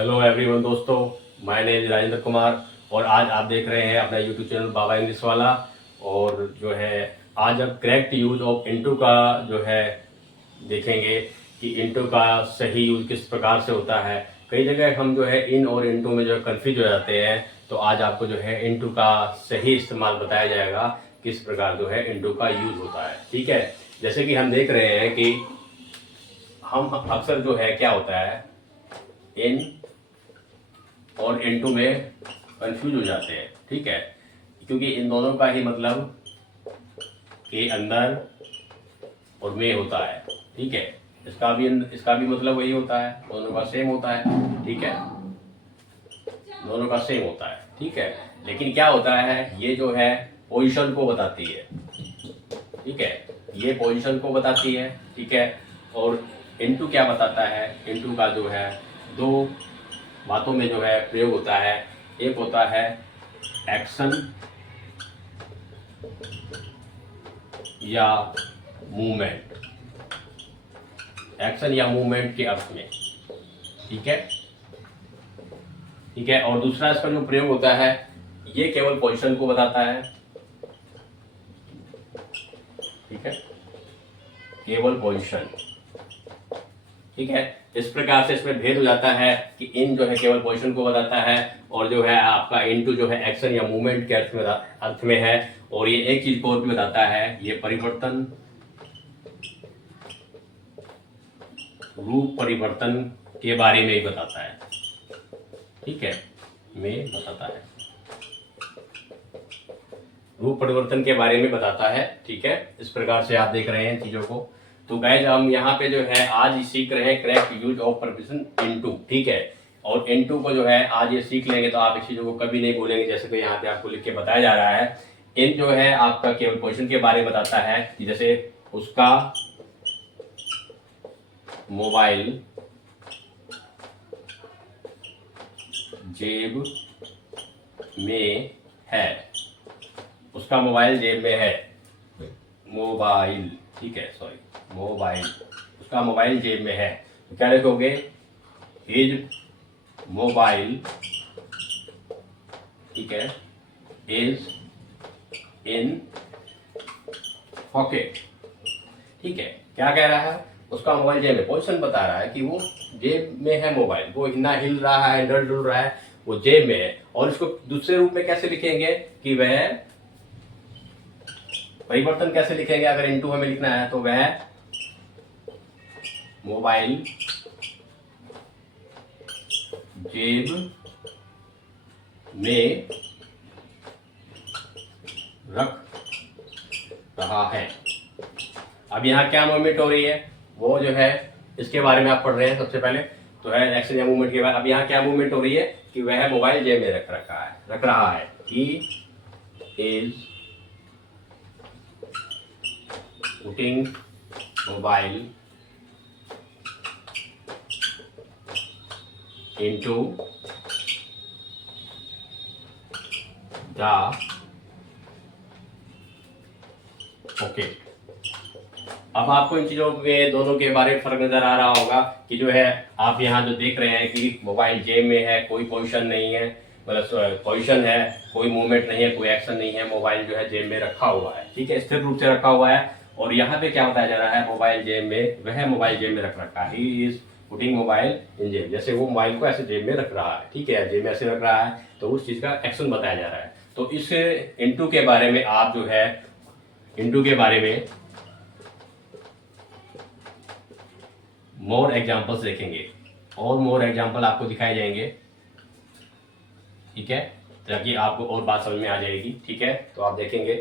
Hello everyone दोस्तों, my name is Rajendra Kumar और आज आप देख रहे हैं अपना यूट्यूब चैनल बाबा इंग्लिश वाला। और जो है आज हम करेक्ट यूज ऑफ इंटू का जो है देखेंगे कि इंटू का सही यूज किस प्रकार से होता है। कई जगह हम जो है इन और इंटू में जो है कन्फ्यूज हो जाते हैं, तो आज आपको जो है इंटू का सही इस्तेमाल बताया जाएगा, किस प्रकार जो है इंटू का यूज होता है। ठीक है, जैसे कि हम देख रहे हैं कि हम अक्सर जो है क्या होता है, इन और इनटू में कंफ्यूज हो जाते हैं। ठीक है, क्योंकि इन दोनों का ही मतलब के अंदर और में होता है। ठीक है, इसका भी मतलब वही होता है, दोनों का सेम होता है। ठीक है, दोनों का सेम होता है। ठीक है, लेकिन क्या होता है, ये जो है पोजीशन को बताती है। ठीक है, ये पोजीशन को बताती है। ठीक है, और इनटू क्या बताता है, इनटू का जो है दो बातों में जो है प्रयोग होता है। एक होता है एक्शन या मूवमेंट, एक्शन या मूवमेंट के अर्थ में। ठीक है, ठीक है, और दूसरा इसका जो प्रयोग होता है, ये केवल पोजीशन को बताता है। ठीक है, केवल पोजीशन। ठीक है, इस प्रकार से इसमें भेद हो जाता है कि इन जो है केवल पोजीशन को बताता है और जो है आपका इनटू जो है एक्शन या मूवमेंट के अर्थ में है। और ये एक चीज को और भी बताता है, ये परिवर्तन, रूप परिवर्तन के बारे में ही बताता है। ठीक है, में बताता है, रूप परिवर्तन के बारे में बताता है। ठीक है, इस प्रकार से आप देख रहे हैं चीजों को। तो गाइज हम यहाँ पे जो है आज सीख रहे हैं correct use of preposition into. ठीक है, और इनटू को जो है आज ये सीख लेंगे तो आप इस चीजों को कभी नहीं भूलेंगे। जैसे कि यहाँ पे आपको लिख के बताया जा रहा है, इन जो है आपका केवल पोजीशन के बारे में बताता है कि जैसे उसका मोबाइल जेब में है, उसका मोबाइल जेब में है, मोबाइल। ठीक है, सॉरी, मोबाइल, उसका मोबाइल जेब में है। तो क्या लिखोगे, हिज मोबाइल, ठीक है, इज इन पॉकेट। ठीक है, क्या कह रहा है, उसका मोबाइल जेब में, पोजीशन बता रहा है कि वो जेब में है मोबाइल, वो ना हिल रहा है, डर डुल रहा है, वो जेब में है। और इसको दूसरे रूप में कैसे लिखेंगे कि वह, परिवर्तन कैसे लिखेंगे अगर इनटू हमें लिखना है, तो वह मोबाइल जेब में रख रहा है। अब यहाँ क्या मूवमेंट हो रही है, वो जो है इसके बारे में आप पढ़ रहे हैं सबसे पहले, तो है एक्शन या मूवमेंट के बाद। अब यहाँ क्या मूवमेंट हो रही है कि वह मोबाइल जेब में रख रहा है। He is putting mobile into the pocket। अब आपको इन चीजों के दोनों के बारे में फर्क नजर आ रहा होगा कि जो है आप यहाँ जो देख रहे हैं कि मोबाइल जेब में है, कोई पोजीशन नहीं है, मतलब पोजीशन है, कोई मूवमेंट नहीं है, कोई एक्शन नहीं है, मोबाइल जो है जेब में रखा हुआ है। ठीक है, स्थिर रूप से रखा हुआ है। और यहाँ पे क्या बताया जा रहा है, मोबाइल जेब में, वह मोबाइल जेब में रख रखा है। ही इज पुटिंग मोबाइल इन जेब, जैसे वो मोबाइल को ऐसे जेब में रख रहा है। ठीक है, जेब में ऐसे रख रहा है, तो उस चीज का एक्शन बताया जा रहा है। तो इस इंटू के बारे में आप जो है, इंटू के बारे में मोर एग्जाम्पल्स देखेंगे और मोर एग्जाम्पल आपको दिखाए जाएंगे। ठीक है, ताकि आपको और बात समझ में आ जाएगी। ठीक है, तो आप देखेंगे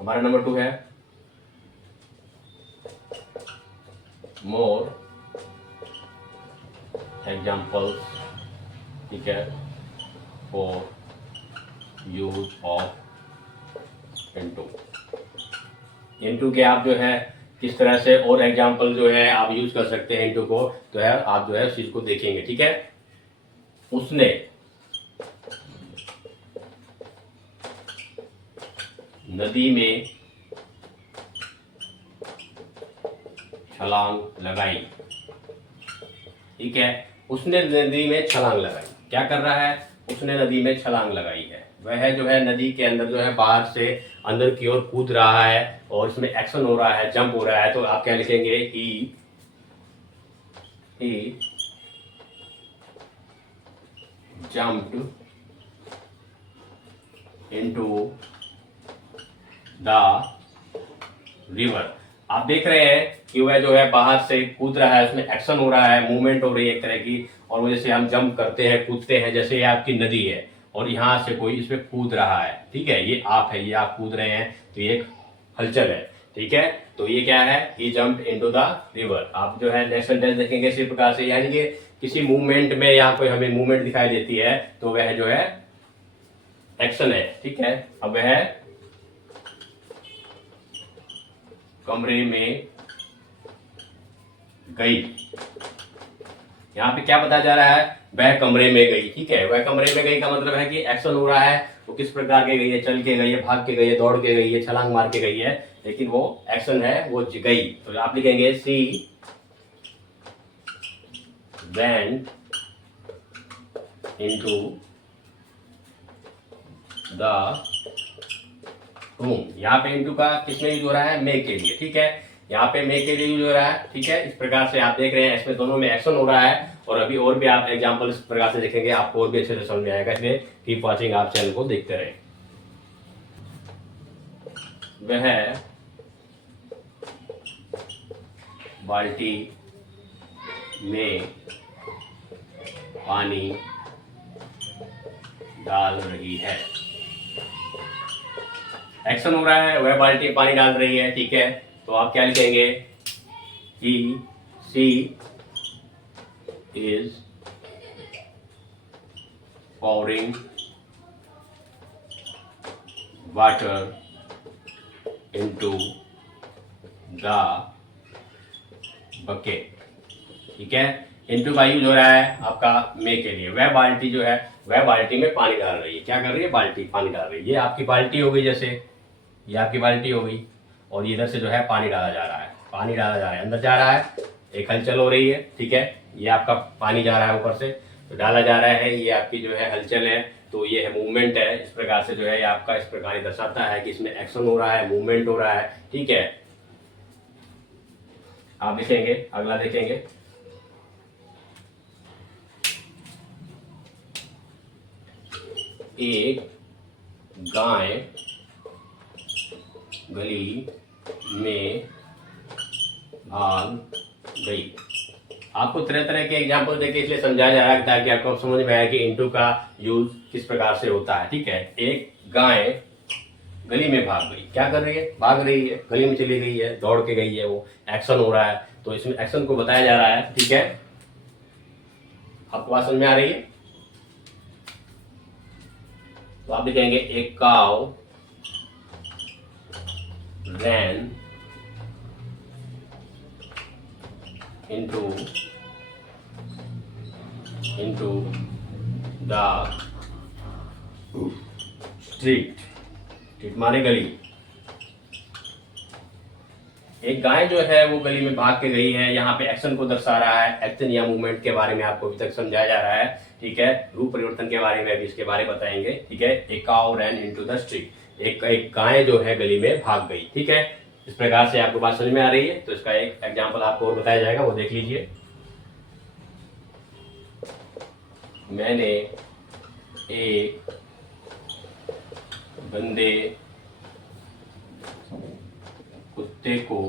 हमारा नंबर 2 है मोर एग्जाम्पल्स। ठीक है, for use of into. Into के आप जो है किस तरह से और एग्जाम्पल जो है आप यूज कर सकते हैं इंटू को, तो है आप जो है उस चीज को देखेंगे। ठीक है, उसने नदी में छलांग लगाई। ठीक है, उसने नदी में छलांग लगाई। क्या कर रहा है? उसने नदी में छलांग लगाई है। वह जो है नदी के अंदर जो है बाहर से अंदर की ओर कूद रहा है और इसमें एक्शन हो रहा है, जंप हो रहा है। तो आप क्या लिखेंगे? ही jumped into the river। आप देख रहे हैं कि वह जो है बाहर से कूद रहा है, उसमें एक्शन हो रहा है, मूवमेंट हो रही है एक तरह की। और वो जैसे हम जंप करते हैं, कूदते हैं, जैसे ये आपकी नदी है और यहाँ से कोई इसमें कूद रहा है। ठीक है, ये आप है, ये आप कूद रहे हैं, तो ये एक हलचल है। ठीक है, तो ये क्या है? ही जंप इनटू द रिवर। आप जो है नेक्स्ट सेंटेंस देखेंगे इसी प्रकार से, यानी कि किसी मूवमेंट में यहाँ कोई हमें मूवमेंट दिखाई देती है तो वह जो है एक्शन है। ठीक है, अब वह कमरे में गई। यहाँ पे क्या बताया जा रहा है? वह कमरे में गई। ठीक है, वह कमरे में गई का मतलब है कि एक्शन हो रहा है। वो किस प्रकार के गई है? चल के गई है, भाग के गई है, दौड़ के गई है, छलांग मार के गई है, लेकिन वो एक्शन है, वो गई। तो आप लिखेंगे सी went into the room। यहाँ पे इंटू का किसमें यूज हो रहा है? मे के लिए। ठीक है, यहाँ पे मे के लिए यूज हो रहा है। ठीक है, इस प्रकार से आप देख रहे हैं इसमें दोनों में एक्शन हो रहा है। और अभी और भी आप एग्जांपल इस प्रकार से देखेंगे, आपको और भी अच्छे से समझ में आएगा। इसलिए कीप वॉचिंग, आप चैनल को देखते रहें। वह बाल्टी में पानी डाल रही है। एक्शन हो रहा है, वह बाल्टी में पानी डाल रही है। ठीक है, तो आप क्या लिखेंगे? ही सी is pouring water into the bucket। ठीक है, इंटू का यूज हो रहा है आपका मे के लिए। वह बाल्टी जो है, वह बाल्टी में पानी डाल रही है। क्या कर रही है? बाल्टी पानी डाल रही है। ये आपकी बाल्टी हो गई, जैसे ये आपकी बाल्टी हो गई, और इधर से जो है पानी डाला जा रहा है, पानी डाला जा रहा है, अंदर जा रहा है, एक हलचल हो रही है। ठीक है, ये आपका पानी जा रहा है ऊपर से, तो डाला जा रहा है, ये आपकी जो है हलचल है, तो ये है मूवमेंट है। इस प्रकार से जो है आपका इस प्रकार दर्शाता है कि इसमें एक्शन हो रहा है, मूवमेंट हो रहा है। ठीक है, आप लिखेंगे, अगला देखेंगे। एक गाय गली में भाग गई। आपको तरह तरह के एग्जाम्पल देके इसलिए समझाया जा रहा है ताकि आपको समझ में आए कि इंटू का यूज किस प्रकार से होता है। ठीक है, एक गाय गली में भाग गई। क्या कर रही है? भाग रही है, गली में चली गई है, दौड़ के गई है, वो एक्शन हो रहा है, तो इसमें एक्शन को बताया जा रहा है। ठीक है, आपको बात समझ में आ रही है? तो आप लिखेंगे एक cow ran into the street। Street माने गली। एक गाय जो है वो गली में भाग के गई है। यहाँ पे एक्शन को दर्शा रहा है, एक्शन या मूवमेंट के बारे में आपको अभी तक समझाया जा रहा है। ठीक है, रूप परिवर्तन के बारे में अभी इसके बारे में बताएंगे। ठीक है, एक cow ran into the street. एक गाय जो है गली में भाग गई। ठीक है, इस प्रकार से आपको बात समझ में आ रही है। तो इसका एक एग्जाम्पल आपको और बताया जाएगा, वो देख लीजिए। मैंने एक गंदे कुत्ते को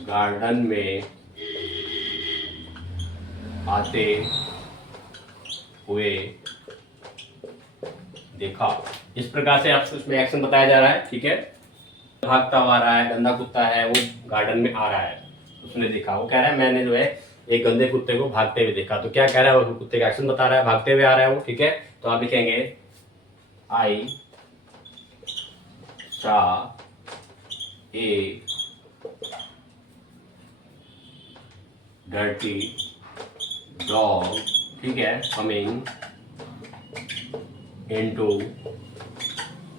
गार्डन में आते हुए देखा। इस प्रकार से आपको उसमें एक्शन बताया जा रहा है। ठीक है, भागता हुआ आ रहा है, गंदा कुत्ता है, वो गार्डन में आ रहा है, उसने देखा। वो कह रहा है मैंने जो है एक गंदे कुत्ते को भागते हुए देखा। तो क्या कह रहा है? वो कुत्ते का एक्शन बता रहा है, भागते हुए आ रहा है वो। ठीक है, तो आप लिखेंगे आई saw a dirty dog। ठीक है, coming into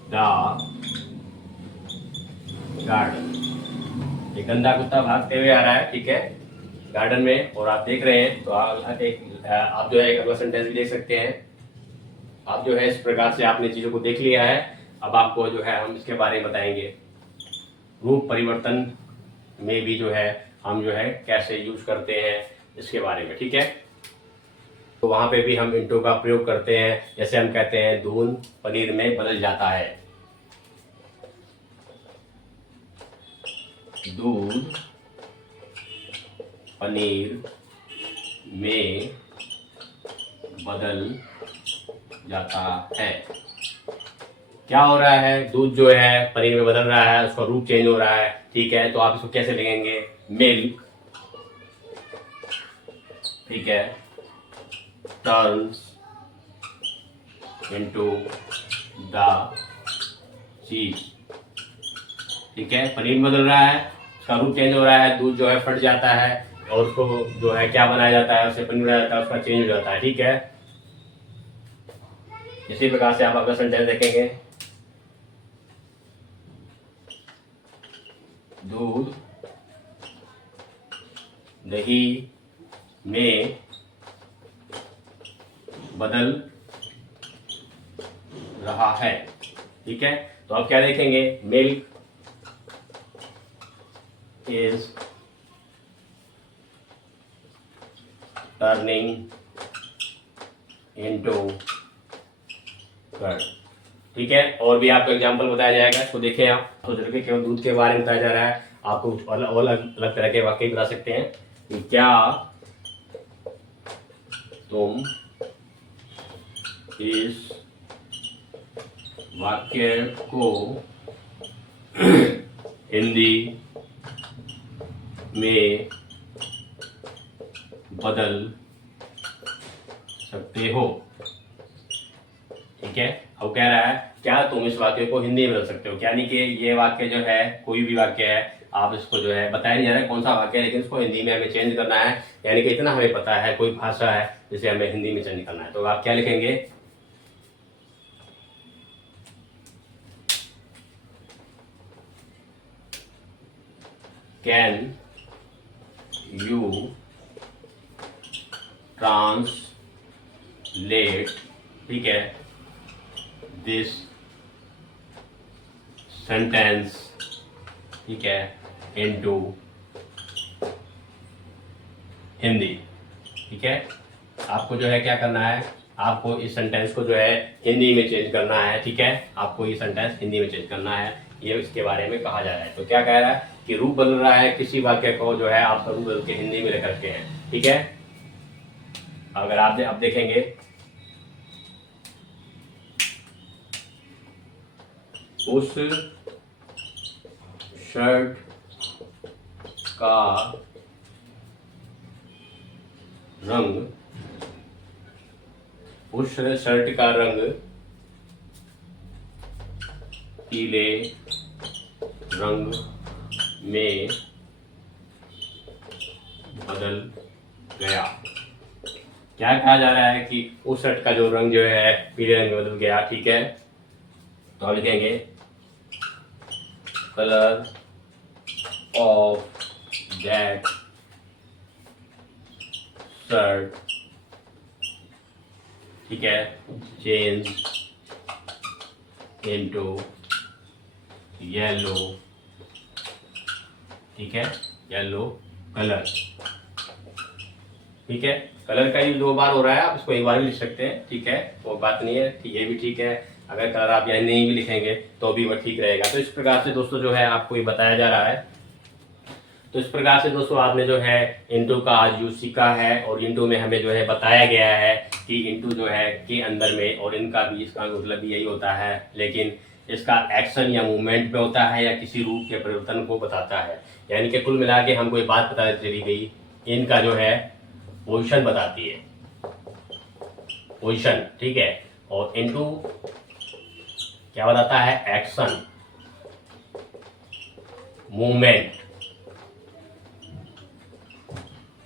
the garden। एक गंदा कुत्ता भागते हुए आ रहा है। ठीक है, गार्डन में और आप देख रहे हैं, तो आप जो है एक अगला सेंटेंस भी देख सकते हैं। आप जो है इस प्रकार से आपने चीज़ों को देख लिया है। अब आपको जो है हम इसके बारे में बताएंगे, रूप परिवर्तन में भी जो है हम जो है कैसे यूज करते हैं इसके बारे में, ठीक है। तो वहाँ पे भी हम इंटू का प्रयोग करते हैं। जैसे हम कहते हैं दूध पनीर में बदल जाता है, दूध पनीर में बदल जाता है। क्या हो रहा है, दूध जो है पनीर में बदल रहा है, उसका रूप चेंज हो रहा है, ठीक है। तो आप इसको कैसे लिखेंगे, मिल्क, ठीक है, टर्न्स इनटू द चीज, ठीक है। पनीर बदल रहा है, उसका रूप चेंज हो रहा है, दूध जो है फट जाता है और उसको जो है क्या बनाया जाता है, उससे पनीर बनाया जाता है, उसका चेंज हो जाता है, ठीक है। इसी प्रकार से आप अगला सेंटेंस देखेंगे, दूध दही में बदल रहा है, ठीक है। तो आप क्या देखेंगे, milk is turning into curd, ठीक है। और भी आपको एग्जांपल बताया जाएगा, इसको देखें आप। तो जबकि केवल दूध के बारे में बताया जा रहा है, आपको अलग अलग तरह के वाक्य बता सकते हैं कि क्या तुम इस वाक्य को हिंदी में बदल सकते हो, ठीक है। अब कह रहा है क्या तुम इस वाक्य को हिंदी में बदल सकते हो, यानी कि ये वाक्य जो है, कोई भी वाक्य है, आप इसको जो है बताया नहीं जा रहा है कौन सा वाक्य है, लेकिन इसको हिंदी में हमें चेंज करना है। यानी कि इतना हमें पता है, कोई भाषा है जिसे हमें हिंदी में चेंज करना है। तो आप क्या लिखेंगे, कैन यू ट्रांसलेट, ठीक है, दिस सेंटेंस, ठीक है, इनटू हिंदी, ठीक है। आपको जो है क्या करना है, आपको इस सेंटेंस को जो है हिंदी में चेंज करना है, ठीक है। आपको ये सेंटेंस हिंदी में चेंज करना है, ये इसके बारे में कहा जा रहा है। तो क्या कह रहा है कि रूप बदल रहा है, किसी वाक्य को जो है आप रूप बदल के हिंदी में लेकर के हैं, ठीक है। अगर आप अब देखेंगे, उस शर्ट का रंग, उस शर्ट का रंग पीले रंग में बदल गया। क्या कहा जा रहा है कि उस शर्ट का जो रंग जो है पीले रंग में बदल गया, ठीक है। तो हम लिखेंगे कलर ऑफ दैट शर्ट, ठीक है, चेंज इनटू येलो, ठीक है, येलो कलर, ठीक है। कलर का यूज 2 बार हो रहा है, आप इसको एक बार भी लिख सकते हैं, ठीक है, वो बात नहीं है, ये भी ठीक है। अगर कलर आप यहाँ नहीं भी लिखेंगे तो भी वह ठीक रहेगा। तो इस प्रकार से दोस्तों जो है आपको ये बताया जा रहा है। तो इस प्रकार से दोस्तों आपने जो है इंटू का आज यूज सीखा है, और इंटू में हमें जो है बताया गया है कि इंटू जो है के अंदर में और इनका भी, इसका मतलब भी यही होता है, लेकिन इसका एक्शन या मूवमेंट में होता है या किसी रूप के परिवर्तन को बताता है। यानी कि कुल मिला के हमको ये बात पता चली गई, इनका जो है पोजीशन बताती है, पोजीशन, ठीक है। और इनटू क्या बताता है, एक्शन, मूवमेंट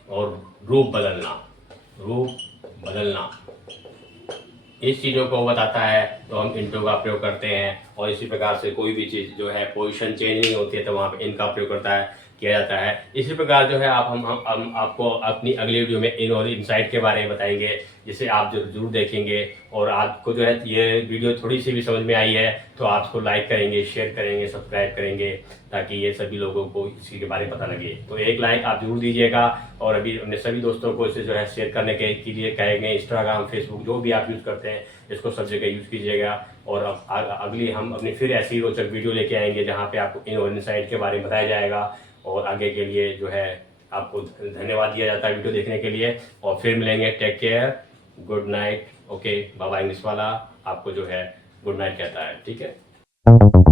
और रूप बदलना, रूप बदलना, इस चीज़ों को बताता है। तो हम इनटू का प्रयोग करते हैं। और इसी प्रकार से कोई भी चीज़ जो है पोजीशन चेंज नहीं होती है तो वहाँ पे इन का प्रयोग करता है किया जाता है। इसी प्रकार जो है आप हम आपको अपनी अगली वीडियो में इन और इनसाइट के बारे में बताएंगे, जिसे आप जरूर देखेंगे। और आपको जो है ये वीडियो थोड़ी सी भी समझ में आई है तो आप इसको लाइक करेंगे, शेयर करेंगे, सब्सक्राइब करेंगे, ताकि ये सभी लोगों को इसी के बारे में पता लगे। तो एक लाइक आप जरूर दीजिएगा और अभी अपने सभी दोस्तों को इसे जो है शेयर करने के लिए कहेंगे। इंस्टाग्राम, फेसबुक जो भी आप यूज़ करते हैं इसको सब जगह यूज़ कीजिएगा। और अब अगली हम अपनी फिर ऐसी रोचक वीडियो लेके आएंगे जहाँ पे आपको इन और इनसाइट के बारे में बताया जाएगा। और आगे के लिए जो है आपको धन्यवाद दिया जाता है वीडियो देखने के लिए। और फिर मिलेंगे। Take care, good night. Okay, बाबा इंग्लिश वाला आपको जो है गुड नाइट कहता है। ठीक है।